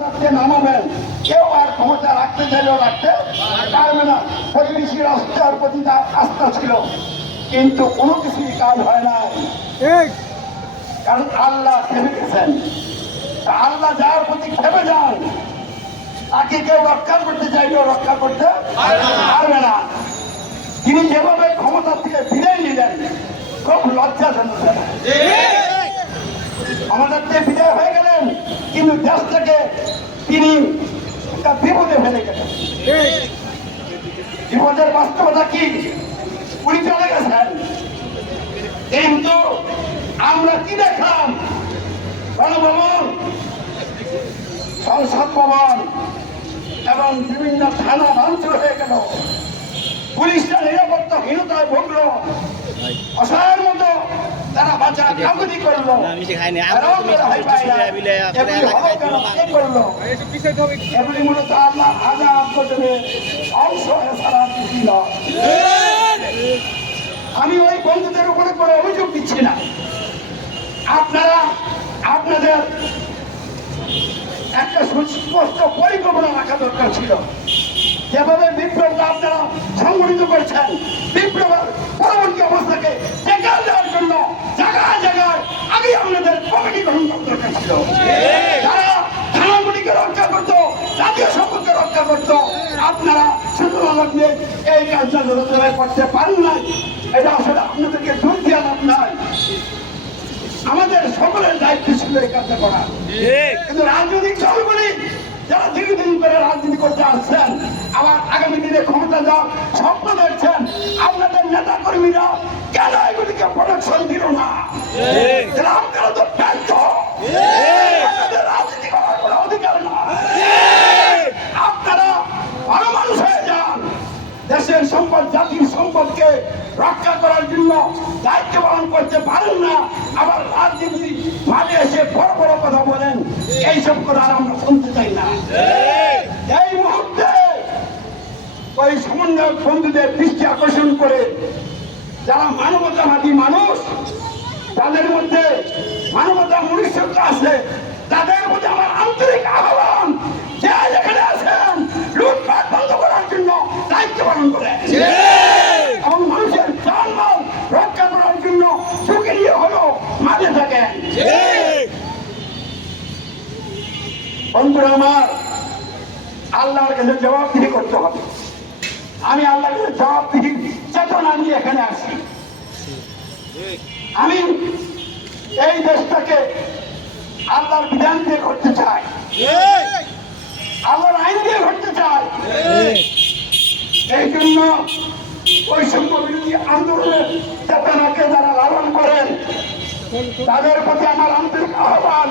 ক্ষমতাতে নামাবেন, কেউ আর ক্ষমতা রাখতে চাইলেও রাখতে পারবে না। প্রতিবেশী রাষ্ট্রের প্রতি তার আস্থা ছিল, কিন্তু কোনো কিছুই কাজ হয় না, কারণ আল্লাহ খেপে গেছেন। আল্লাহ যার প্রতি খেপে যান তাকে কেউ রক্ষা করতে চাইলেও রক্ষা করতে পারবে না। তিনি যেভাবে ক্ষমতা থেকে বিদায় নিলেন, খুব লজ্জাজনক। আমাদের থেকে বিদায় হয়ে গেলেন, কিন্তু দেশ থেকে তিনি একটা বিপদে ফেলে গেলেন। বিপদের বাস্তবতা কি? উনি চলে গেছেন, কিন্তু আমরা কি দেখলাম? গণভবন, সংসদ ভবন এবং বিভিন্ন থানা ভাঙচুর হয়ে গেল, পুলিশরা নিরাপত্তাহীনতায় ভুগলো, অসহায়ের মতো তারা বাঁচা কাকুতি করলো, এগুলি মূলত আল্লাহ আযাব গজবের অংশ ছাড়া কিছু নয়। আমি ওই বন্ধুদের উপরে কোনো অভিযোগ দিচ্ছি না। আপনারা আপনাদের একটা সুস্পষ্ট পরিকল্পনা রাখা দরকার ছিল। যেভাবে বিপ্লবটা আপনারা সংগঠিত করছেন, বিপ্লবের পরবর্তী অবস্থাকে টেকা দেওয়ার জন্য জায়গায় জায়গায় আগে আপনাদের কমিটি গঠন করার দরকার ছিল। যারা থানাগুলিকে রক্ষা করতো, জাতীয় সম্পদকে রক্ষা করতো, আপনারা সুন্দর এই কাজটা করতে পারেন নাই। এটা আসলে আপনাদেরকে দূর দিয়ে লাভ নাই। আমাদের সকলের দায়িত্ব ছিল এই কাজটা করা, কিন্তু রাজনৈতিক দলগুলি যারা দীর্ঘদিন করে রাজনীতি করতে আসছেন, আবার আগামী দিনে ক্ষমতা যাওয়ার স্বপ্ন দেখছেন, আপনাদের নেতা কর্মীরা কেন এগুলিকে প্রোটেকশন দিল না? আপনারা তো ব্যর্থ, আপনাদের রাজনীতি করার কোনো অধিকার না। আপনারা ভালো মানুষ হয়ে যান, দেশের সম্পদ, জাতির সম্পদকে রক্ষা করার জন্য দায়িত্ব পালন করতে পারেন না, আবার রাজনীতি মাঠে এসে বড় বড় কথা বলেন। এইসব কথা আর আমরা শুনতে চাই না। এই মুহূর্তে ওই সমন্বয়ক বন্ধুদের দৃষ্টি আকর্ষণ করে যারা মানবতাবাদী মানুষ, তাদের মধ্যে মানবতা মনুষ্যত্ব আছে, তাদের মধ্যে আমার আন্তরিক আহ্বান, যে যেখানে আছেন লুটপাট বন্ধ করার জন্য দায়িত্ব পালন করেন এবং মানুষের জানমাল রক্ষা করার জন্য ঝুঁকি নিয়ে হলো মাঝে থাকেন। বন্ধুরা আমার, আল্লাহর কাছে জবাবদিহি করতে হবে। আমি আল্লাহর কাছে জবাবদিহি চেতনা নিয়ে এখানে আসি। আমি এই দেশটাকে আল্লাহর বিধান দিয়ে করতে চাই, আল্লাহর আইন দিয়ে করতে চাই। এই জন্য বৈষম্য বিরোধী আন্দোলনের চেতনাকে যারা লালন করেন, তাদের প্রতি আমার আন্তরিক আহ্বান।